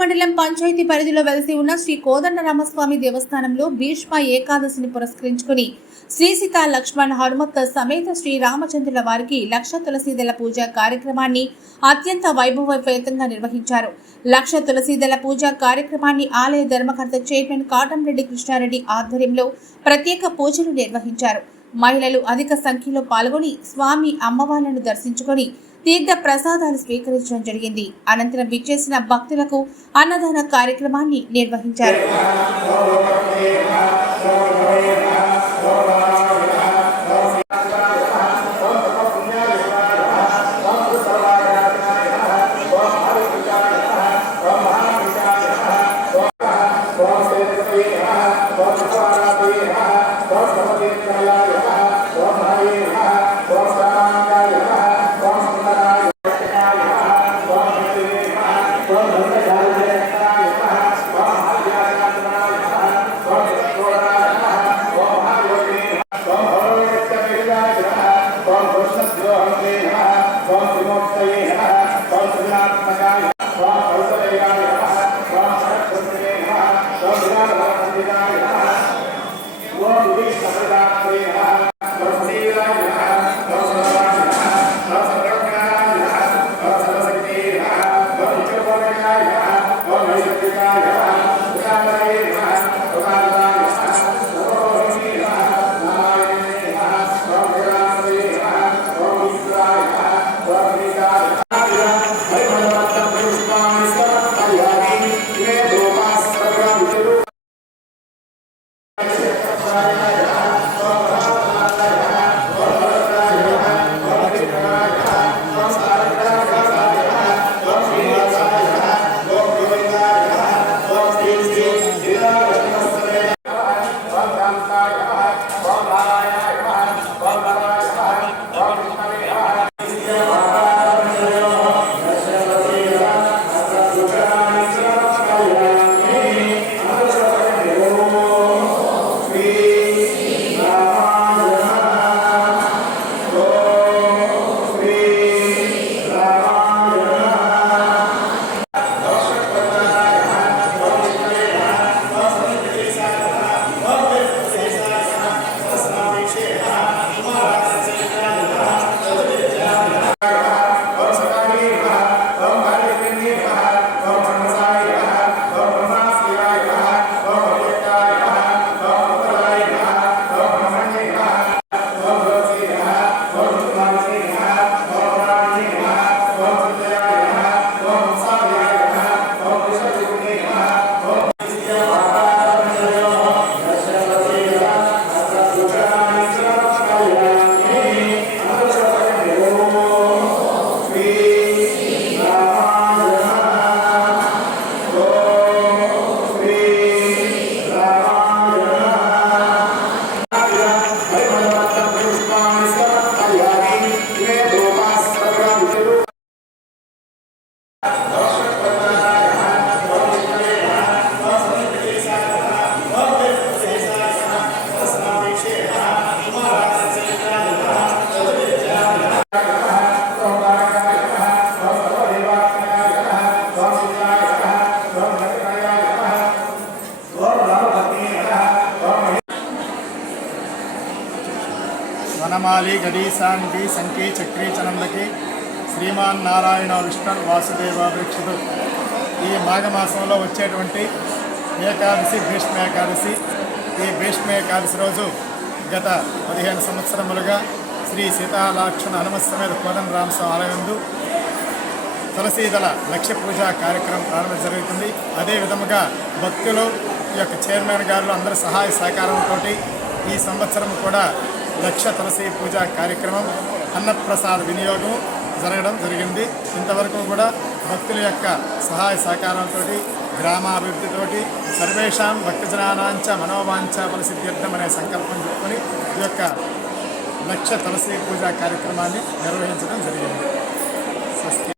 మండలం పంచాయతీ పరిధిలో వెలిసి ఉన్న శ్రీ కోదండరామస్వామి దేవస్థానంలో భీష్మ ఏకాదశిని పురస్కరించుకుని శ్రీ సీత లక్ష్మణ్ హనుమత్ సమేత శ్రీ రామచంద్రుల వారికి లక్ష తులసీదళ పూజ కార్యక్రమాన్ని అత్యంత వైభవపేతంగా నిర్వహించారు. లక్ష తులసీదళ పూజ కార్యక్రమాన్ని ఆలయ ధర్మకర్త చైర్మన్ కాటంరెడ్డి కృష్ణారెడ్డి ఆధ్వర్యంలో ప్రత్యేక పూజలు నిర్వహించారు. మహిళలు అధిక సంఖ్యలో పాల్గొని స్వామి అమ్మవార్లను దర్శించుకొని తీర్థ ప్రసాదాలు స్వీకరించడం జరిగింది. అనంతరం విచ్చేసిన భక్తులకు అన్నదాన కార్యక్రమాన్ని నిర్వహించారు. God Friday night. వనమాలి గడీశాంతి సంకీ చక్రీచనందకి శ్రీమాన్ నారాయణ విష్ణు వాసుదేవ వృక్షుడు ఈ మాఘమాసంలో వచ్చేటువంటి ఏకాదశి భీష్మ ఏకాదశి. ఈ భీష్మ ఏకాదశి రోజు గత పదిహేను సంవత్సరములుగా శ్రీ సీతాలక్ష్మణ హనుమస్తమేద కోదం రామస్వామి ఆలయందు తులసీదళ లక్ష్య పూజ కార్యక్రమం ప్రారంభం జరుగుతుంది. అదే విధముగా భక్తులు ఈ యొక్క చైర్మన్ గారు అందరి సహాయ సహకారంతో ఈ సంవత్సరం కూడా లక్ష తులసి పూజ కార్యక్రమం అన్నప్రసాద వినియోగం జరగడం జరిగింది. ఇంతవరకు కూడా భక్తుల యొక్క సహాయ సహకారంతో గ్రామాభివృద్ధితోటి సర్వేషాం భక్తజనానాంచ మనోవాంఛ ఫలసిద్ధ్యర్థం అనే సంకల్పం చెప్పుకొని ఈ యొక్క లక్ష తులసి పూజ కార్యక్రమాన్ని నిర్వహించడం జరిగింది. స్వస్తి